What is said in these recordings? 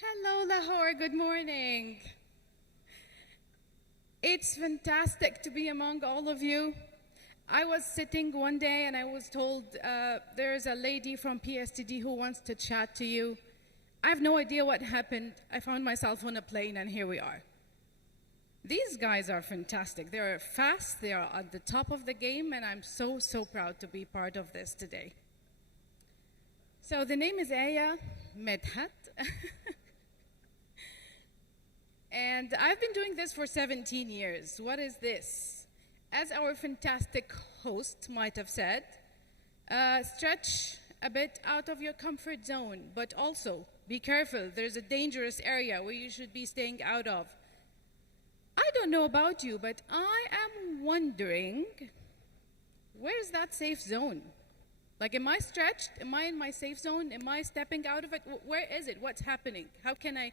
Hello, Lahore. Good morning. It's fantastic to be among all of you. I was sitting one day and I was told there's a lady from PSTD who wants to chat to you. I have no idea what happened. I found myself on a plane and here we are. These guys are fantastic. They are fast, they are at the top of the game, and I'm so proud to be part of this today. So the name is Aya Mehdat. And I've been doing this for 17 years. What is this? As our fantastic host might have said, stretch a bit out of your comfort zone, but also be careful. There's a dangerous area where you should be staying out of. I don't know about you, but I am wondering, where's that safe zone? Like, am I stretched? Am I in my safe zone? Am I stepping out of it? Where is it? What's happening? How can I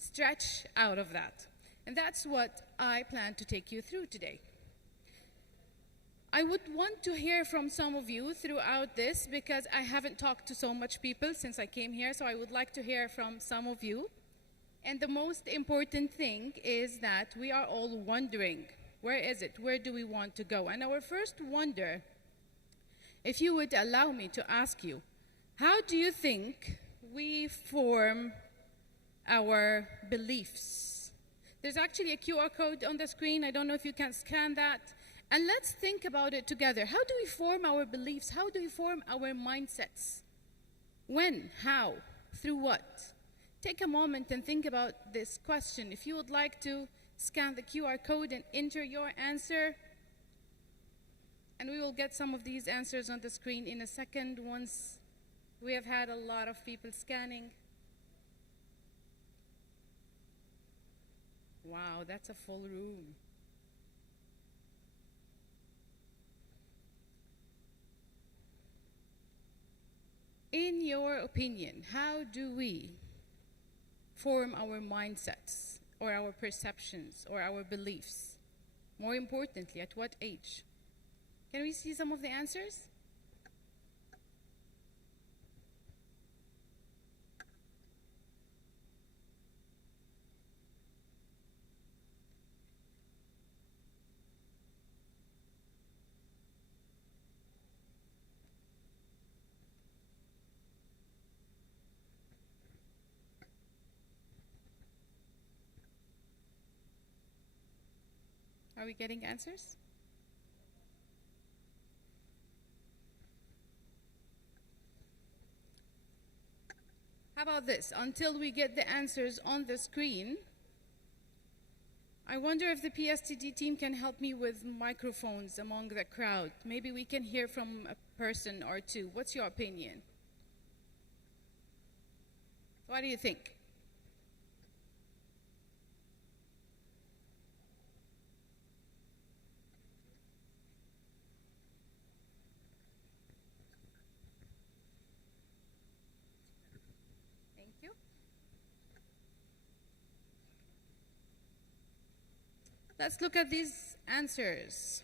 stretch out of that? And that's what I plan to take you through today. I would want to hear from some of you throughout this because I haven't talked to so much people since I came here, so I would like to hear from some of you. And the most important thing is that we are all wondering, where is it? Where do we want to go? And our first wonder, if you would allow me to ask you, how do you think we form our beliefs? There's actually a QR code on the screen. I don't know if you can scan that. And let's think about it together. How do we form our beliefs? How do we form our mindsets? When? How? Through what? Take a moment and think about this question. If you would like to scan the QR code and enter your answer, and we will get some of these answers on the screen in a second once we have had a lot of people scanning. Wow, that's a full room. In your opinion, how do we form our mindsets or our perceptions or our beliefs? More importantly, at what age? Can we see some of the answers? Are we getting answers? How about this? Until we get the answers on the screen, I wonder if the PSTD team can help me with microphones among the crowd. Maybe we can hear from a person or two. What's your opinion? What do you think? Thank you. Let's look at these answers.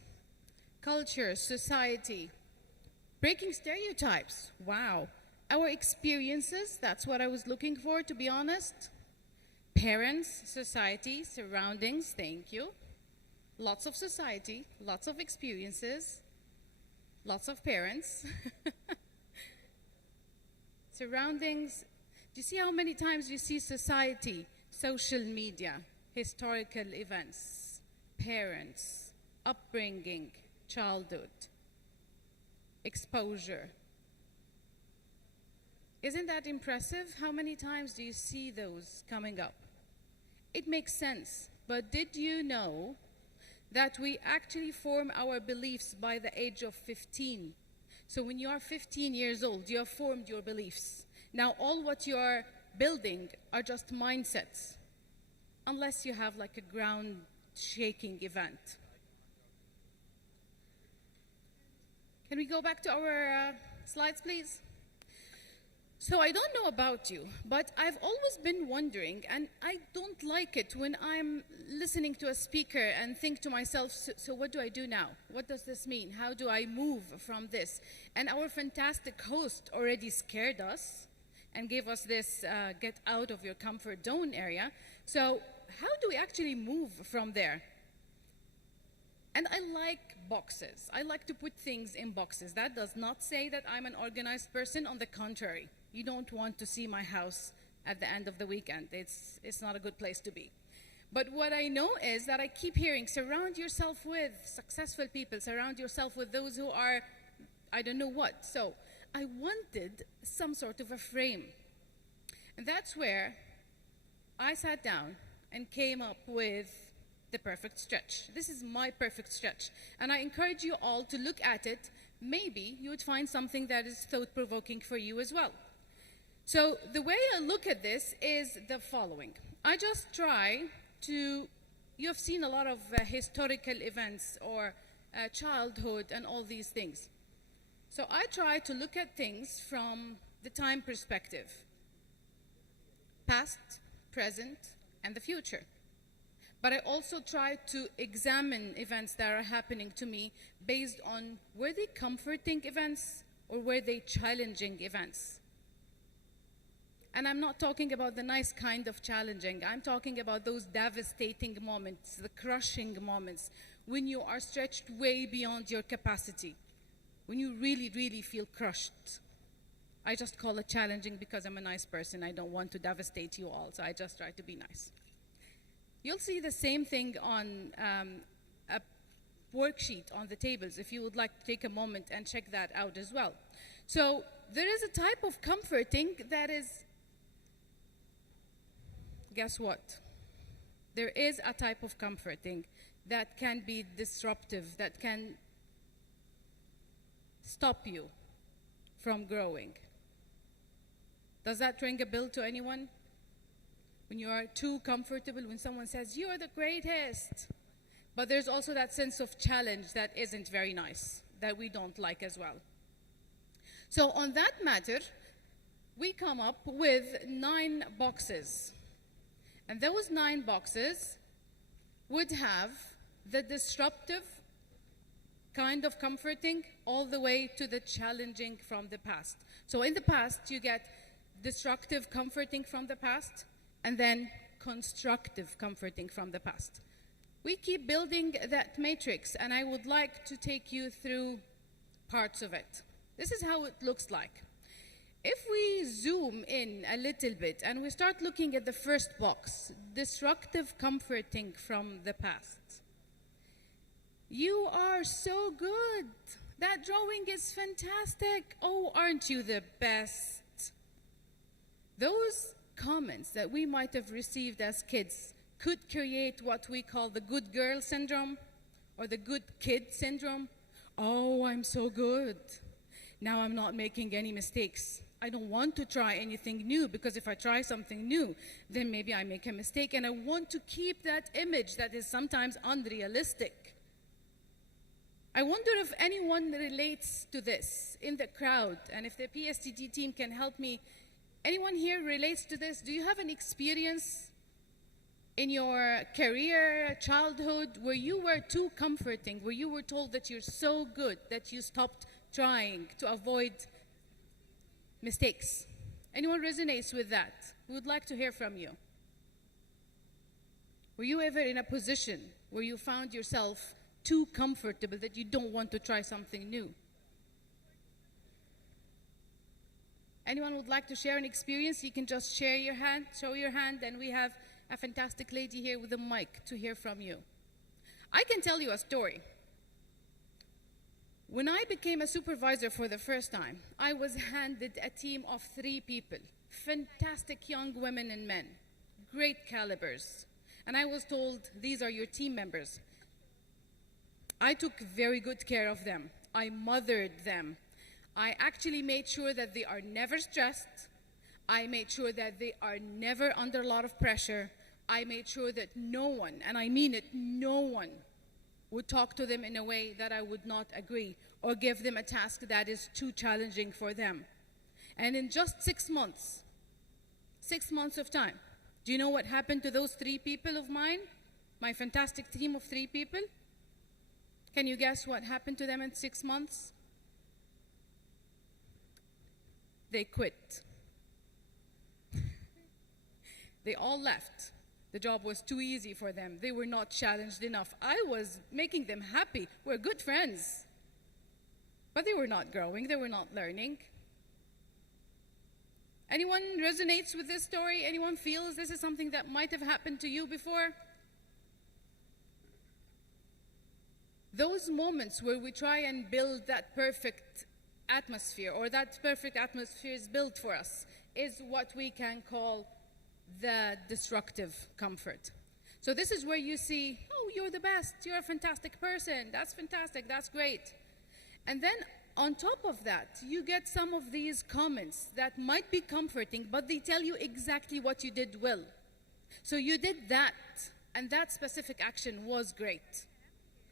Culture, society, breaking stereotypes. Wow. Our experiences, that's what I was looking for, to be honest. Parents, society, surroundings, thank you. Lots of society, lots of experiences, lots of parents. Surroundings, do you see how many times you see society, social media, historical events, parents, upbringing, childhood, exposure? Isn't that impressive? How many times do you see those coming up? It makes sense, but did you know that we actually form our beliefs by the age of 15? So when you are 15 years old, you have formed your beliefs. Now all what you are building are just mindsets, unless you have like a ground-shaking event. Can we go back to our slides, please? So I don't know about you, but I've always been wondering, and I don't like it when I'm listening to a speaker and think to myself, so what do I do now? What does this mean? How do I move from this? And our fantastic host already scared us and gave us this get out of your comfort zone area. So how do we actually move from there? And I like boxes. I like to put things in boxes. That does not say that I'm an organized person. On the contrary, you don't want to see my house at the end of the weekend. It's not a good place to be. But what I know is that I keep hearing, surround yourself with successful people, surround yourself with those who are, I don't know what. So I wanted some sort of a frame. And that's where I sat down and came up with the perfect stretch. This is my perfect stretch. And I encourage you all to look at it. Maybe you would find something that is thought-provoking for you as well. So the way I look at this is the following. I just try to, you have seen a lot of historical events or childhood and all these things. So I try to look at things from the time perspective. Past, present, and the future. But I also try to examine events that are happening to me based on, were they comforting events or were they challenging events? And I'm not talking about the nice kind of challenging. I'm talking about those devastating moments, the crushing moments, when you are stretched way beyond your capacity, when you really, really feel crushed. I just call it challenging because I'm a nice person. I don't want to devastate you all, so I just try to be nice. You'll see the same thing on a worksheet on the tables if you would like to take a moment and check that out as well. So there is a type of comforting that is, guess what? There is a type of comforting that can be disruptive, that can stop you from growing. Does that ring a bell to anyone? When you are too comfortable, when someone says, you are the greatest. But there's also that sense of challenge that isn't very nice, that we don't like as well. So on that matter, we come up with 9 boxes. And those 9 boxes would have the disruptive kind of comforting all the way to the challenging from the past. So in the past, you get destructive comforting from the past, and then constructive comforting from the past. We keep building that matrix, and I would like to take you through parts of it. This is how it looks like. If we zoom in a little bit and we start looking at the first box, destructive comforting from the past. You are so good. That drawing is fantastic. Oh, aren't you the best? Those comments that we might have received as kids could create what we call the good girl syndrome or the good kid syndrome. Oh, I'm so good. Now I'm not making any mistakes. I don't want to try anything new because if I try something new, then maybe I make a mistake, and I want to keep that image that is sometimes unrealistic. I wonder if anyone relates to this in the crowd, and if the PSTD team can help me. Anyone here relates to this? Do you have an experience in your career, childhood, where you were too comforting, where you were told that you're so good that you stopped trying to avoid mistakes? Anyone resonates with that? We would like to hear from you. Were you ever in a position where you found yourself too comfortable that you don't want to try something new? Anyone would like to share an experience? You can just share your hand, show your hand, and we have a fantastic lady here with a mic to hear from you. I can tell you a story. When I became a supervisor for the first time, I was handed a team of 3 people, fantastic young women and men, great calibers. And I was told, these are your team members. I took very good care of them. I mothered them. I actually made sure that they are never stressed. I made sure that they are never under a lot of pressure. I made sure that no one, and I mean it, no one, would talk to them in a way that I would not agree or give them a task that is too challenging for them. And in just 6 months of time, do you know what happened to those 3 people of mine? My fantastic team of 3 people? Can you guess what happened to them in 6 months? They quit. They all left. The job was too easy for them. They were not challenged enough. I was making them happy. We're good friends. But they were not growing. They were not learning. Anyone resonates with this story? Anyone feels this is something that might have happened to you before? Those moments where we try and build that perfect atmosphere, or that perfect atmosphere is built for us, is what we can call the destructive comfort. So this is where you see, oh, you're the best, you're a fantastic person, that's fantastic, that's great. And then on top of that, you get some of these comments that might be comforting, but they tell you exactly what you did well. So you did that, and that specific action was great.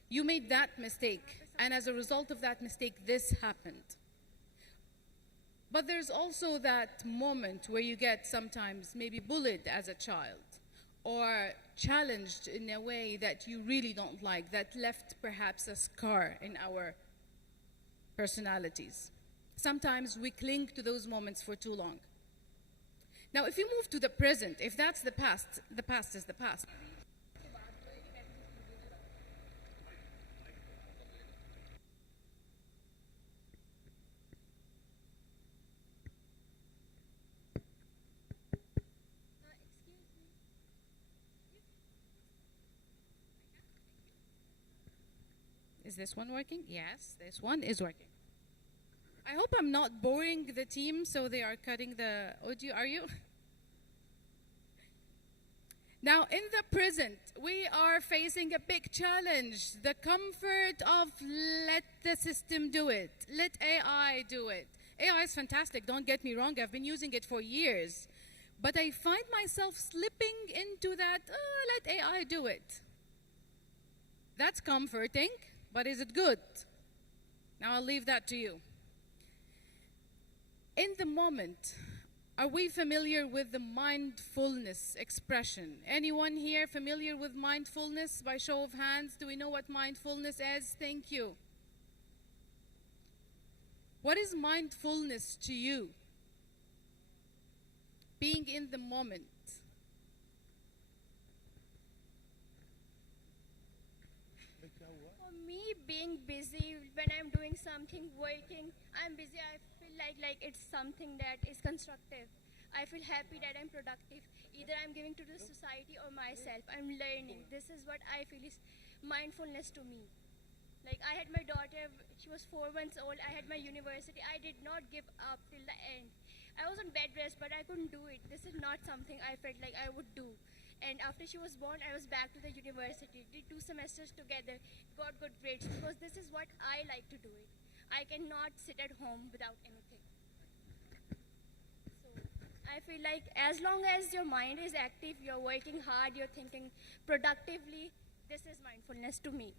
You made that mistake, and as a result of that mistake, this happened. But there's also that moment where you get sometimes maybe bullied as a child, or challenged in a way that you really don't like, that left perhaps a scar in our personalities. Sometimes we cling to those moments for too long. Now, if you move to the present, if that's the past is the past. Is this one working? Yes, this one is working. I hope I'm not boring the team, so they are cutting the audio. Are you? Now, in the present, we are facing a big challenge. The comfort of let the system do it. Let AI do it. AI is fantastic, don't get me wrong. I've been using it for years. But I find myself slipping into that, let AI do it. That's comforting. But is it good? Now I'll leave that to you. In the moment, are we familiar with the mindfulness expression? Anyone here familiar with mindfulness? By show of hands, do we know what mindfulness is? Thank you. What is mindfulness to you? Being in the moment. Being busy when I'm doing something, working, I'm busy, I feel like it's something that is constructive. I feel happy that I'm productive. Either I'm giving to the society or myself. I'm learning. This is what I feel is mindfulness to me. Like I had my daughter, she was 4 months old, I had my university. I did not give up till the end. I was on bed rest, but I couldn't do it. This is not something I felt like I would do. And after she was born, I was back to the university, did 2 semesters together, got good grades, because this is what I like to do it. I cannot sit at home without anything. So I feel like as long as your mind is active, you're working hard, you're thinking productively, this is mindfulness to me.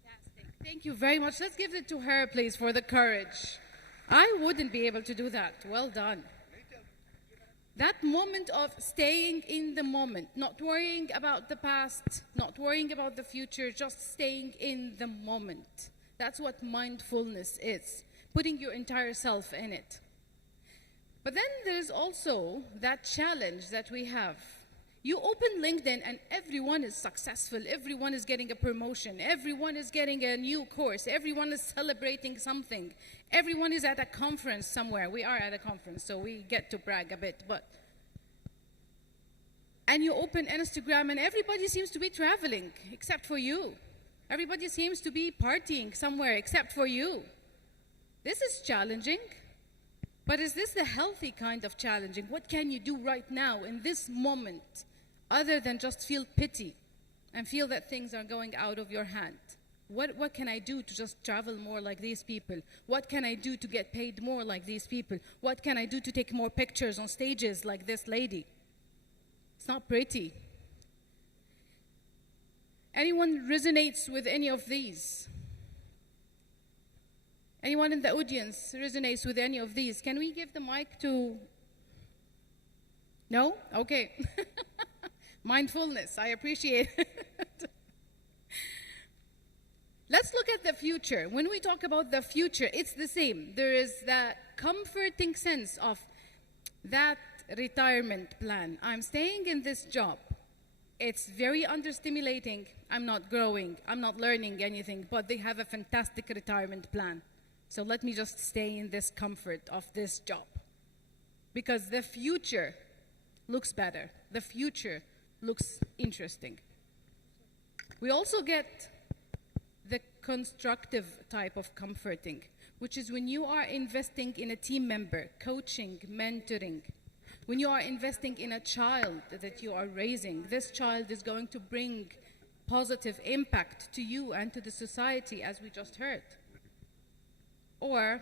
Fantastic. Thank you very much. Let's give it to her, please, for the courage. I wouldn't be able to do that. Well done. That moment of staying in the moment, not worrying about the past, not worrying about the future, just staying in the moment. That's what mindfulness is, putting your entire self in it. But then there's also that challenge that we have. You open LinkedIn and everyone is successful, everyone is getting a promotion, everyone is getting a new course, everyone is celebrating something, everyone is at a conference somewhere. We are at a conference, so we get to brag a bit, and you open Instagram and everybody seems to be traveling except for you. Everybody seems to be partying somewhere except for you. This is challenging, but is this the healthy kind of challenging? What can you do right now in this moment other than just feel pity and feel that things are going out of your hand? What can I do to just travel more like these people? What can I do to get paid more like these people? What can I do to take more pictures on stages like this lady? It's not pretty. Anyone resonates with any of these? Anyone in the audience resonates with any of these? Can we give the mic to... No? Okay. Mindfulness, I appreciate it. Let's look at the future. When we talk about the future, it's the same. There is that comforting sense of that retirement plan. I'm staying in this job. It's very understimulating. I'm not growing. I'm not learning anything, but they have a fantastic retirement plan. So let me just stay in this comfort of this job. Because the future looks better. The future looks interesting. We also get the constructive type of comforting, which is when you are investing in a team member, coaching, mentoring. When you are investing in a child that you are raising, this child is going to bring positive impact to you and to the society, as we just heard. Or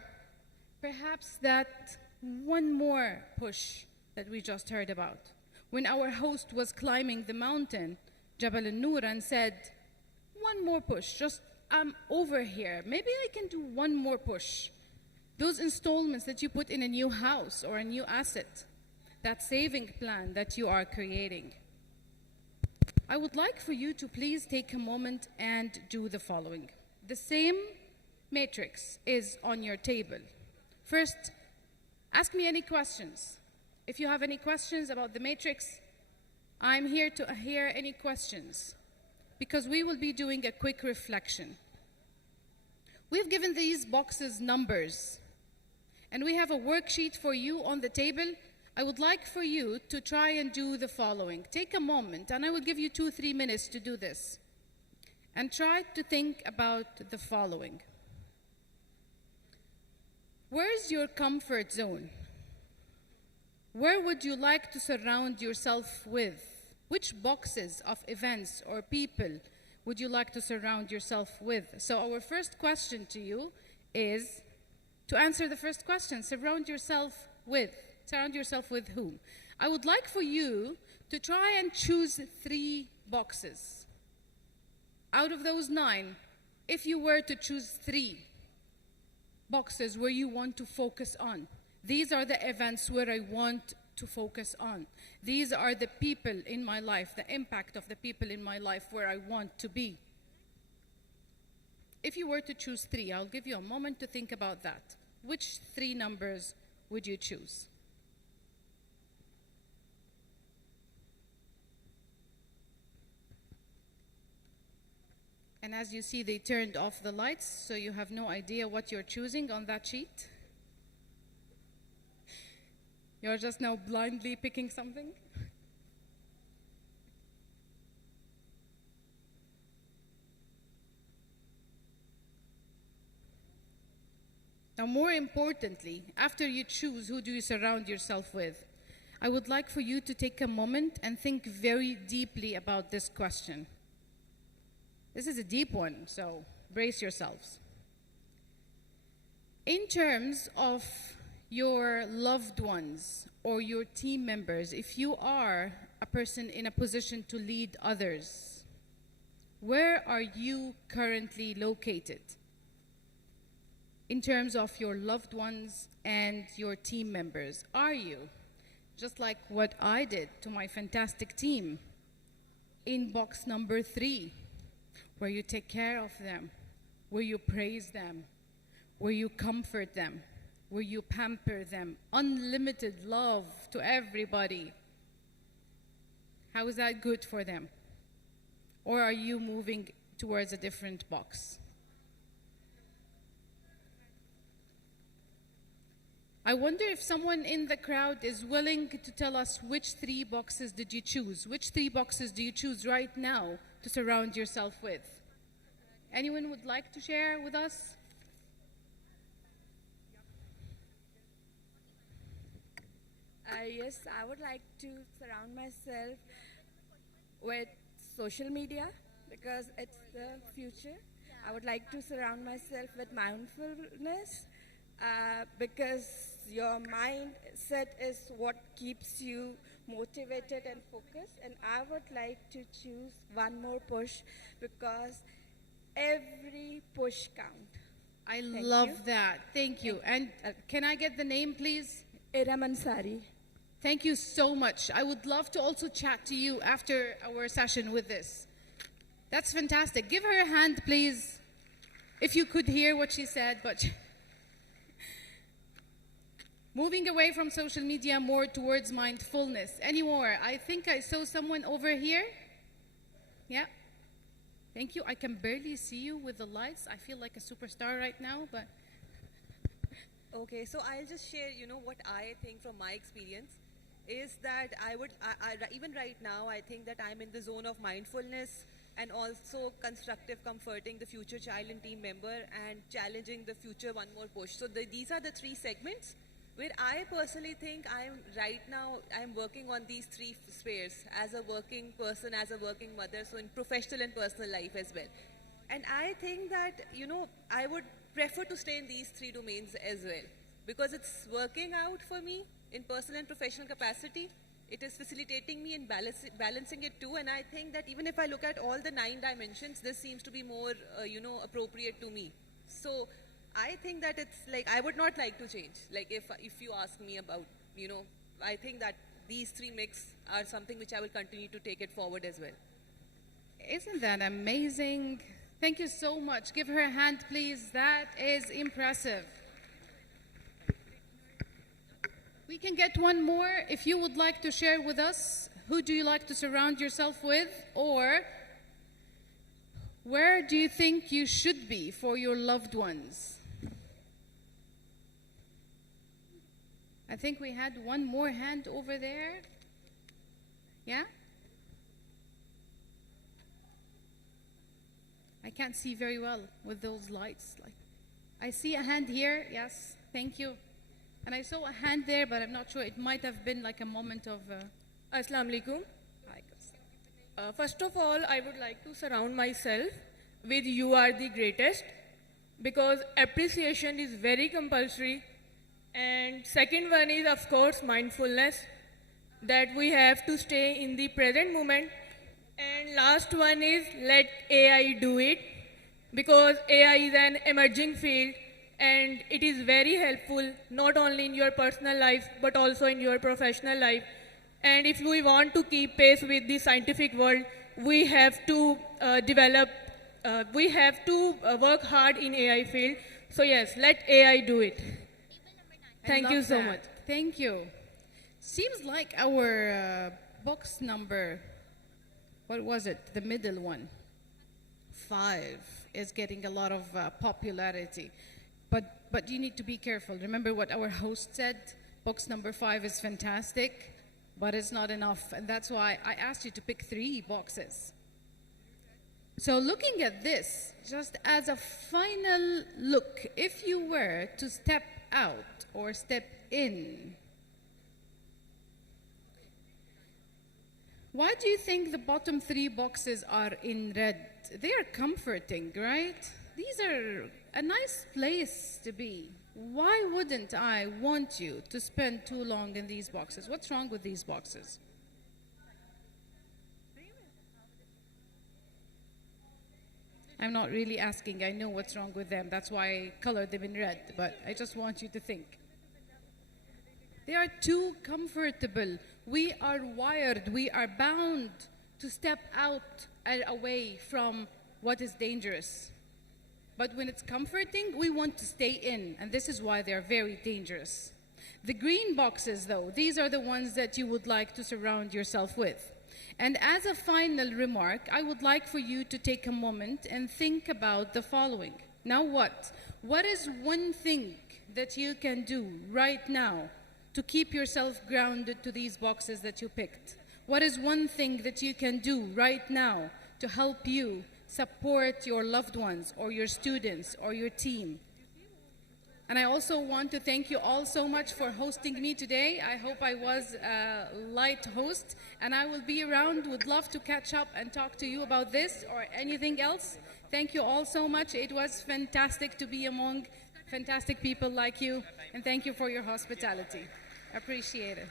perhaps that one more push that we just heard about. When our host was climbing the mountain, Jabal al-Nur, and said, one more push, just I'm over here. Maybe I can do one more push. Those installments that you put in a new house or a new asset, that saving plan that you are creating. I would like for you to please take a moment and do the following. The same matrix is on your table. First, ask me any questions. If you have any questions about the matrix, I'm here to hear any questions, because we will be doing a quick reflection. We've given these boxes numbers, and we have a worksheet for you on the table. I would like for you to try and do the following. Take a moment, and I will give you 2-3 minutes to do this. And try to think about the following. Where's your comfort zone? Where would you like to surround yourself with? Which boxes of events or people would you like to surround yourself with? So our first question to you is to answer the first question. Surround yourself with whom? I would like for you to try and choose 3 boxes. Out of those 9, if you were to choose 3 boxes where you want to focus on, these are the events where I want to focus on. These are the people in my life, the impact of the people in my life where I want to be. If you were to choose 3, I'll give you a moment to think about that. Which 3 numbers would you choose? And as you see, they turned off the lights, so you have no idea what you're choosing on that sheet. You're just now blindly picking something. Now, more importantly, after you choose who do you surround yourself with, I would like for you to take a moment and think very deeply about this question. This is a deep one, so brace yourselves. In terms of your loved ones or your team members, if you are a person in a position to lead others, where are you currently located? In terms of your loved ones and your team members, are you, just like what I did to my fantastic team, in box number 3, where you take care of them, where you praise them, where you comfort them, where you pamper them, unlimited love to everybody? How is that good for them? Or are you moving towards a different box? I wonder if someone in the crowd is willing to tell us which 3 boxes did you choose? Which 3 boxes do you choose right now to surround yourself with? Anyone would like to share with us? Yes, I would like to surround myself with social media because it's the future. I would like to surround myself with mindfulness because your mindset is what keeps you motivated and focused. And I would like to choose one more push because every push counts. I love that. Thank you. And can I get the name, please? Ira Mansari. Thank you so much. I would love to also chat to you after our session with this. That's fantastic. Give her a hand, please. If you could hear what she said, but moving away from social media more towards mindfulness. Any more? I think I saw someone over here. Yeah. Thank you. I can barely see you with the lights. I feel like a superstar right now, but Okay, so I'll just share, what I think from my experience is that even right now, I think that I'm in the zone of mindfulness and also constructive comforting the future child and team member and challenging the future one more push. So these are the three segments where I personally think I'm working on these three spheres as a working person, as a working mother, so in professional and personal life as well. And I think that, I would prefer to stay in these three domains as well because it's working out for me in personal and professional capacity. It is facilitating me in balancing it too. And I think that even if I look at all the 9 dimensions, this seems to be more, appropriate to me. So I think that it's like, I would not like to change. Like if you ask me about, I think that these three mix are something which I will continue to take it forward as well. isn't that amazing? Thank you so much. Give her a hand, please. That is impressive. We can get one more. If you would like to share with us, who do you like to surround yourself with? Or where do you think you should be for your loved ones? I think we had one more hand over there. Yeah? I can't see very well with those lights. I see a hand here. Yes, thank you. And I saw a hand there, but I'm not sure. It might have been like a moment of... Assalamu alaikum. First of all, I would like to surround myself with "You are the greatest" because appreciation is very compulsory. And second one is, of course, mindfulness, that we have to stay in the present moment. And last one is let AI do it because AI is an emerging field and it is very helpful not only in your personal life but also in your professional life. And if we want to keep pace with the scientific world, we have to work hard in AI field. So yes, let AI do it. Thank you so much. Thank you. Seems like our box number, what was it? The middle one, 5, is getting a lot of popularity. But you need to be careful. Remember what our host said, box number 5 is fantastic, but it's not enough. And that's why I asked you to pick 3 boxes. So looking at this, just as a final look, if you were to step out or step in, why do you think the bottom 3 boxes are in red? They are comforting, right? These are a nice place to be. Why wouldn't I want you to spend too long in these boxes? What's wrong with these boxes? I'm not really asking. I know what's wrong with them. That's why I colored them in red. But I just want you to think. They are too comfortable. We are wired. We are bound to step out and away from what is dangerous. But when it's comforting, we want to stay in. And this is why they're very dangerous. The green boxes, though, these are the ones that you would like to surround yourself with. And as a final remark, I would like for you to take a moment and think about the following. Now what? What is one thing that you can do right now to keep yourself grounded to these boxes that you picked? What is one thing that you can do right now to help you support your loved ones or your students or your team? And I also want to thank you all so much for hosting me today. I hope I was a light host, and I will be around. Would love to catch up and talk to you about this or anything else. Thank you all so much. It was fantastic to be among fantastic people like you, and thank you for your hospitality. Appreciate it.